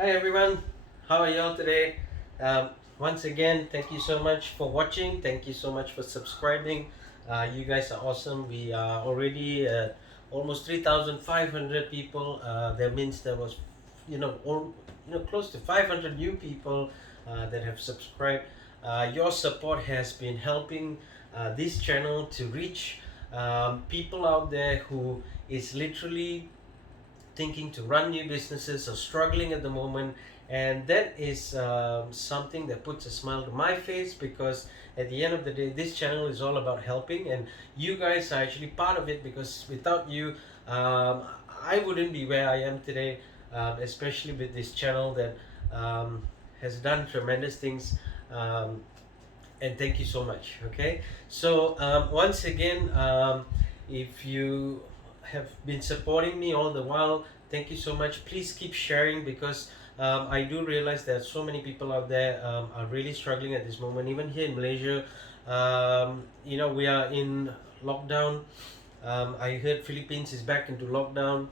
Hi everyone, how are y'all today? Um, Once again, thank you so much for watching. Thank you so much for subscribing. You guys are awesome. We are already at almost 3,500 people. That means there was, close to 500 new people that have subscribed. Your support has been helping this channel to reach people out there who is literally thinking to run new businesses or struggling at the moment, and that is something that puts a smile to my face, because at the end of the day this channel is all about helping, and you guys are actually part of it, because without you, um, I wouldn't be where I am today, especially with this channel that um, has done tremendous things. And thank you so much. Okay, so once again, if you have been supporting me all the while, thank you so much. Please keep sharing, because I do realize that so many people out there are really struggling at this moment. Even here in Malaysia, we are in lockdown. I heard Philippines is back into lockdown,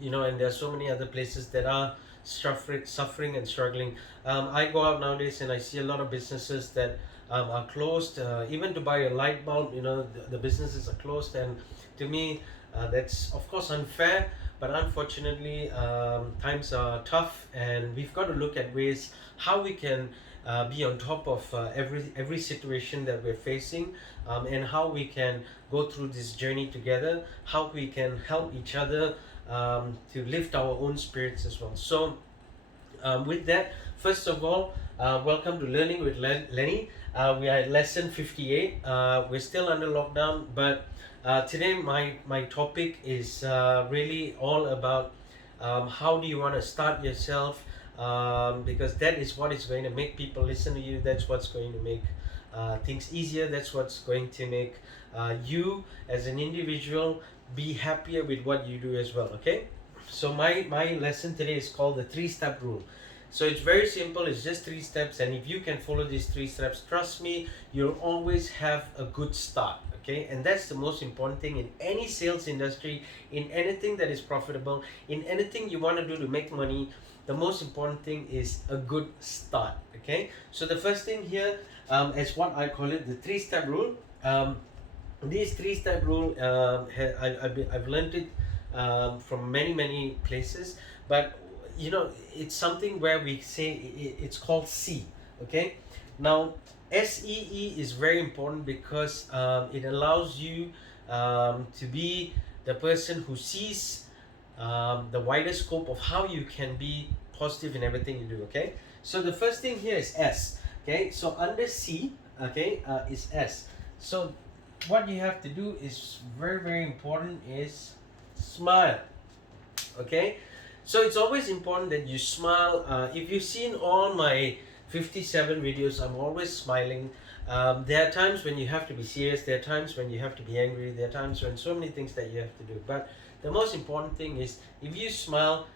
and there are so many other places that are suffering and struggling. I go out nowadays and I see a lot of businesses that are closed. Even to buy a light bulb, the businesses are closed, and to me, that's of course unfair. But unfortunately, times are tough, and we've got to look at ways how we can be on top of every situation that we're facing, and how we can go through this journey together, how we can help each other to lift our own spirits as well. So, with that, first of all, welcome to Learning with Lenny. We are at lesson 58. We're still under lockdown, but today my topic is really all about how do you want to start yourself, because that is what is going to make people listen to you. That's what's going to make things easier. That's what's going to make you as an individual be happier with what you do as well. Okay, so my lesson today is called the 3-step rule. So it's very simple. It's just 3 steps, and if you can follow these 3 steps, trust me, you'll always have a good start. Okay, and that's the most important thing in any sales industry, in anything that is profitable, in anything you want to do to make money. The most important thing is a good start. Okay, so the first thing here, is what I call it, the 3-step rule. This 3-step rule, I've learned it from many places, but it's something where we say it's called C. Okay, now SEE is very important, because it allows you to be the person who sees the wider scope of how you can be positive in everything you do. Okay, so the first thing here is S. Okay, so under C, okay, is S. So what you have to do is very important, is smile. Okay, so it's always important that you smile. If you've seen all my 57 videos, I'm always smiling. There are times when you have to be serious, there are times when you have to be angry, there are times when so many things that you have to do, but the most important thing is if you smile,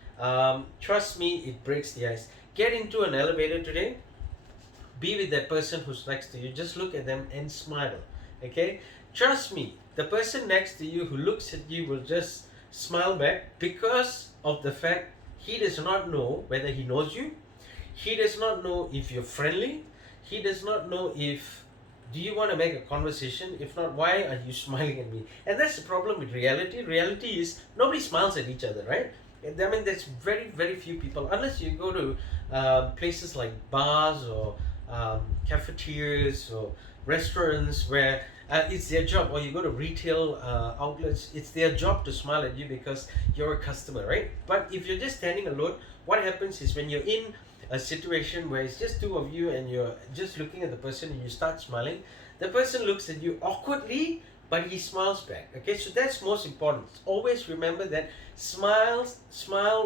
trust me, it breaks the ice. Get into an elevator today, be with that person who's next to you, just look at them and smile. Okay, trust me, the person next to you who looks at you will just smile back, because of the fact he does not know whether he knows you, he does not know if you're friendly, he does not know if do you want to make a conversation. If not, why are you smiling at me? And that's the problem with reality is nobody smiles at each other, right? I mean, there's very few people, unless you go to places like bars or cafeterias or restaurants, where it's their job, or you go to retail outlets, it's their job to smile at you because you're a customer, right? But if you're just standing alone, what happens is when you're in a situation where it's just two of you and you're just looking at the person and you start smiling, the person looks at you awkwardly, but he smiles back. Okay, so that's most important. Always remember that smile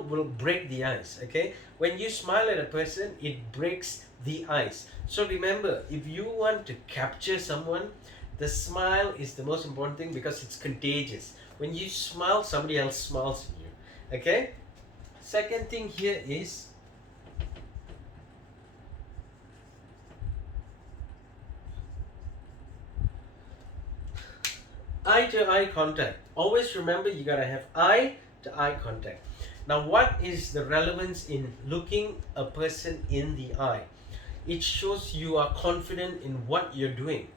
will break the ice. Okay, when you smile at a person, it breaks the ice. So remember, if you want to capture someone, the smile is the most important thing, because it's contagious. When you smile, somebody else smiles at you. Okay, second thing here is eye to eye contact. Always remember, you gotta have eye to eye contact. Now, what is the relevance in looking a person in the eye? It shows you are confident in what you're doing.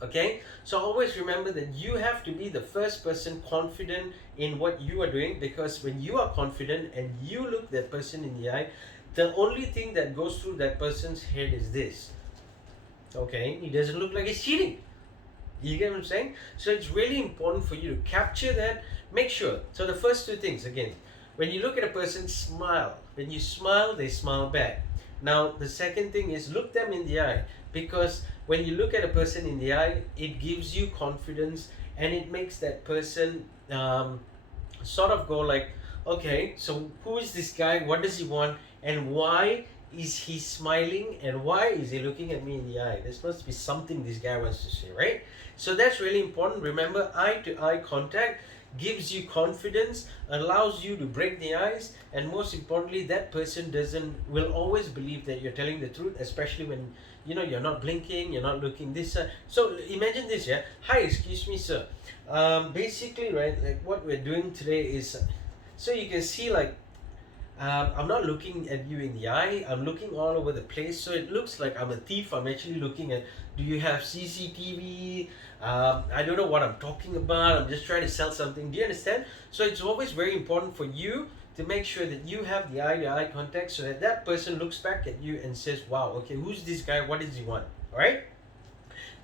Okay, so always remember that you have to be the first person confident in what you are doing, because when you are confident and you look that person in the eye, the only thing that goes through that person's head is this: okay, he doesn't look like he's cheating. You get what I'm saying? So it's really important for you to capture that. Make sure. So the first two things, again, when you look at a person, smile. When you smile, they smile back. Now the second thing is look them in the eye, because when you look at a person in the eye, it gives you confidence, and it makes that person sort of go like, okay, so who is this guy? What does he want? And why is he smiling? And why is he looking at me in the eye? There must be something this guy wants to say, right? So that's really important. Remember, eye to eye contact gives you confidence, allows you to break the ice, and most importantly, that person will always believe that you're telling the truth, especially when you're not blinking, you're not looking this side. So imagine this, yeah. Hi, excuse me, sir. Basically, right, like what we're doing today is, so you can see, like, I'm not looking at you in the eye. I'm looking all over the place, so it looks like I'm a thief. I'm actually looking at, do you have CCTV? I don't know what I'm talking about. I'm just trying to sell something. Do you understand? So it's always very important for you to make sure that you have the eye-to-eye contact, so that that person looks back at you and says, wow, okay, who's this guy? What does he want? All right?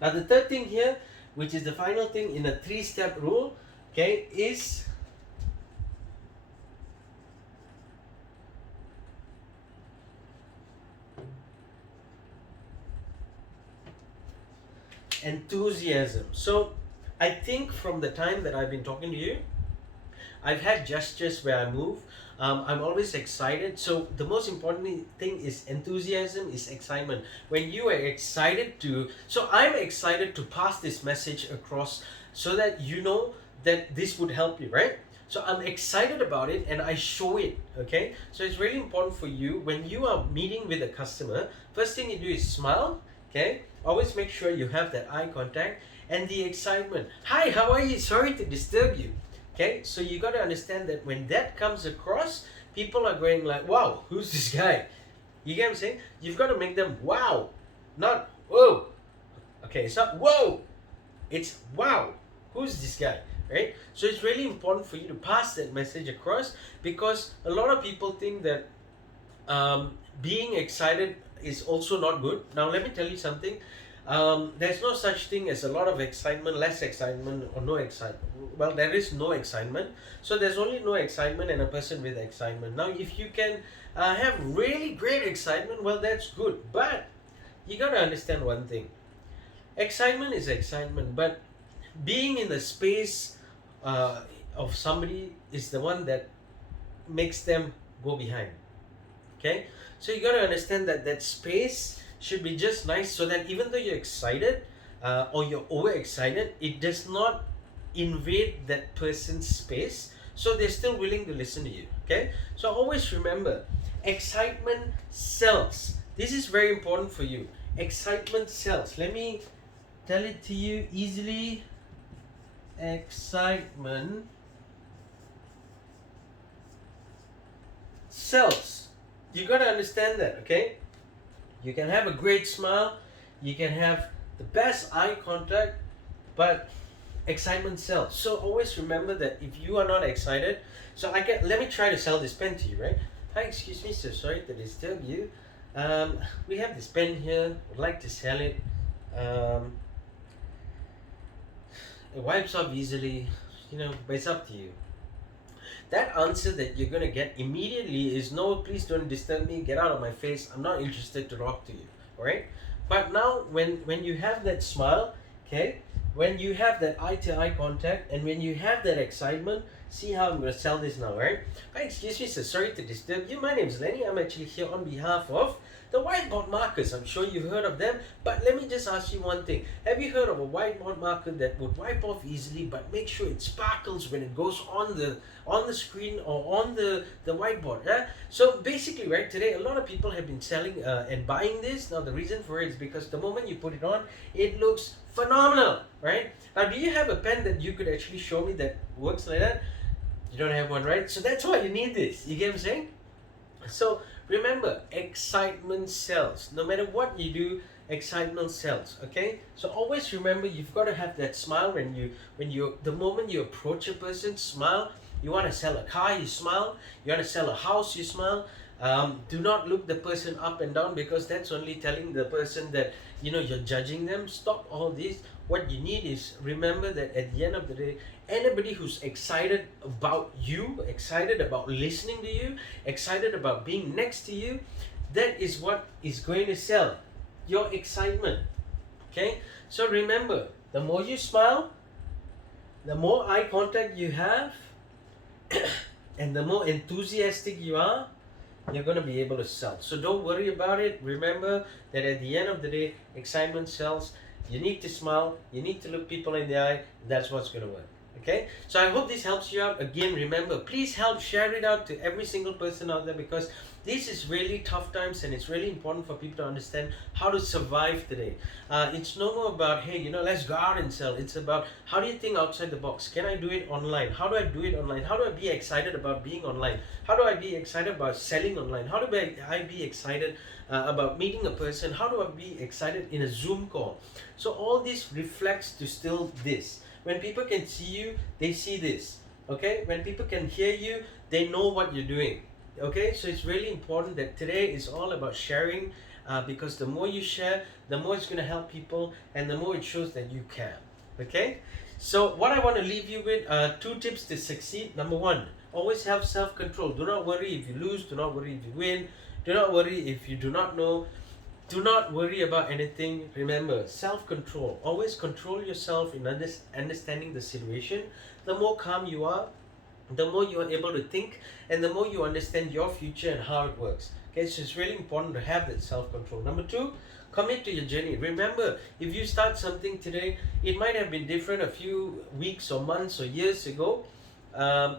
Now, the third thing here, which is the final thing in a 3-step rule, okay, is enthusiasm. So I think from the time that I've been talking to you, I've had gestures where I move. I'm always excited. So the most important thing is enthusiasm, is excitement. When you are excited so I'm excited to pass this message across, so that you know that this would help you, right? So I'm excited about it and I show it, okay? So it's really important for you when you are meeting with a customer, first thing you do is smile, okay? Always make sure you have that eye contact and the excitement. Hi, how are you? Sorry to disturb you. Okay, so you got to understand that when that comes across, people are going like, wow, who's this guy? You get what I'm saying? You've got to make them wow, not whoa. Okay, it's not whoa, it's wow, who's this guy? Right? So it's really important for you to pass that message across, because a lot of people think that being excited is also not good. Now let me tell you something. There's no such thing as a lot of excitement, less excitement, or no excitement. Well, there is no excitement. So there's only no excitement and a person with excitement. Now, if you can have really great excitement, well, that's good. But you got to understand one thing. Excitement is excitement, but being in the space of somebody is the one that makes them go behind. Okay? So you got to understand that that space should be just nice, so that even though you're excited or you're overexcited, it does not invade that person's space, so they're still willing to listen to you. Okay, so always remember, excitement sells. This is very important for you. Excitement sells. Let me tell it to you easily. Excitement sells. You got to understand that. Okay, you can have a great smile, you can have the best eye contact, but excitement sells. So always remember that if you are not excited, so let me try to sell this pen to you, right? Hi, excuse me, sir, sorry to disturb you. We have this pen here, would like to sell it. It wipes off easily, but it's up to you. That answer that you're gonna get immediately is, no, please don't disturb me, get out of my face, I'm not interested to talk to you. Alright? But now when you have that smile, okay, when you have that eye-to-eye contact, and when you have that excitement, see how I'm gonna sell this now, right? Hi, excuse me, sir, sorry to disturb you. My name is Lenny. I'm actually here on behalf of the whiteboard markers. I'm sure you've heard of them, but let me just ask you one thing. Have you heard of a whiteboard marker that would wipe off easily, but make sure it sparkles when it goes on the screen or on the whiteboard? Yeah? So basically, right, today a lot of people have been selling and buying this. Now the reason for it is because the moment you put it on, it looks phenomenal, right? Now, do you have a pen that you could actually show me that works like that? You don't have one, right? So that's why you need this. You get what I'm saying? So remember, excitement sells. No matter what you do, excitement sells. Okay. So always remember, you've got to have that smile the moment you approach a person, smile. You want to sell a car, you smile. You want to sell a house, you smile. Do not look the person up and down, because that's only telling the person that you're judging them. Stop all this. What you need is, remember that at the end of the day, anybody who's excited about you, excited about listening to you, excited about being next to you, that is what is going to sell. Your excitement. Okay. So remember, the more you smile, the more eye contact you have, and the more enthusiastic you are, you're going to be able to sell. So don't worry about it. Remember that at the end of the day, excitement sells. You need to smile. You need to look people in the eye. That's what's going to work. Okay. So I hope this helps you out. Again, remember, please help share it out to every single person out there, because this is really tough times, and it's really important for people to understand how to survive today. It's no more about, hey, let's go out and sell. It's about, how do you think outside the box? Can I do it online? How do I do it online? How do I be excited about being online? How do I be excited about selling online? How do I be excited about meeting a person? How do I be excited in a Zoom call? So all this reflects to still this. When people can see you, they see this. Okay? When people can hear you, they know what you're doing. Okay? So it's really important that today is all about sharing, because the more you share, the more it's going to help people, and the more it shows that you care. Okay? So what I want to leave you with are 2 tips to succeed. Number 1, always have self-control. Do not worry if you lose. Do not worry if you win. Do not worry if you do not know. Do not worry about anything. Remember, self-control. Always control yourself in understanding the situation. The more calm you are, the more you are able to think, and the more you understand your future and how it works. Okay, so it's really important to have that self-control. Number 2, commit to your journey. Remember, if you start something today, it might have been different a few weeks or months or years ago.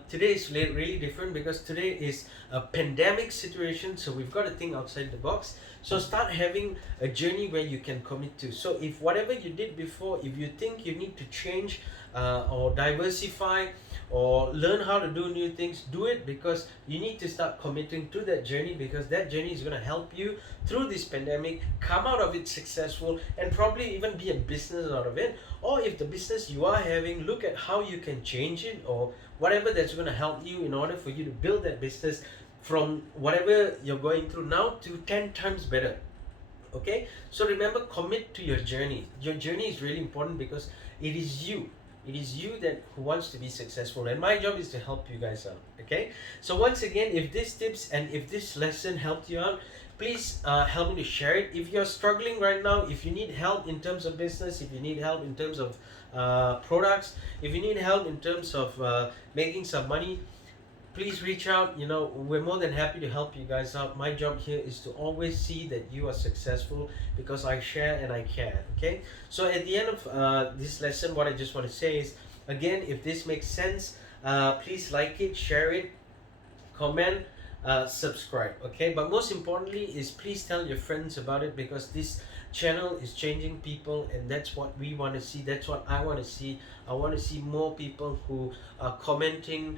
Today is really different, because today is a pandemic situation, so we've got to think outside the box. So start having a journey where you can commit to. So if whatever you did before, if you think you need to change or diversify or learn how to do new things, do it, because you need to start committing to that journey, because that journey is going to help you through this pandemic, come out of it successful, and probably even be a business out of it. Or if the business you are having, look at how you can change it, or whatever that's going to help you in order for you to build that business from whatever you're going through now to 10 times better. Okay, so remember, commit to your journey. Your journey is really important, because it is you that who wants to be successful, and my job is to help you guys out. Okay, so once again, if these tips and if this lesson helped you out, please help me to share it. If you're struggling right now, if you need help in terms of business, if you need help in terms of products, if you need help in terms of making some money, please reach out. We're more than happy to help you guys out. My job here is to always see that you are successful, because I share and I care. Okay, so at the end of this lesson, what I just want to say is, again, if this makes sense, please like it, share it, comment, subscribe. Okay, but most importantly is, please tell your friends about it, because this channel is changing people, and that's what we want to see. That's what I want to see. I want to see more people who are commenting,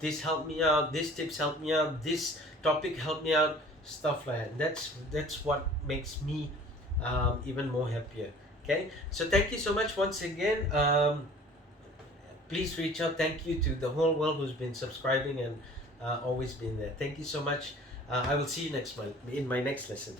this helped me out, this tips helped me out, this topic helped me out, stuff like that. That's what makes me even more happier. Okay, so thank you so much once again. Please reach out. Thank you to the whole world who's been subscribing and always been there. Thank you so much. I will see you next month in my next lesson.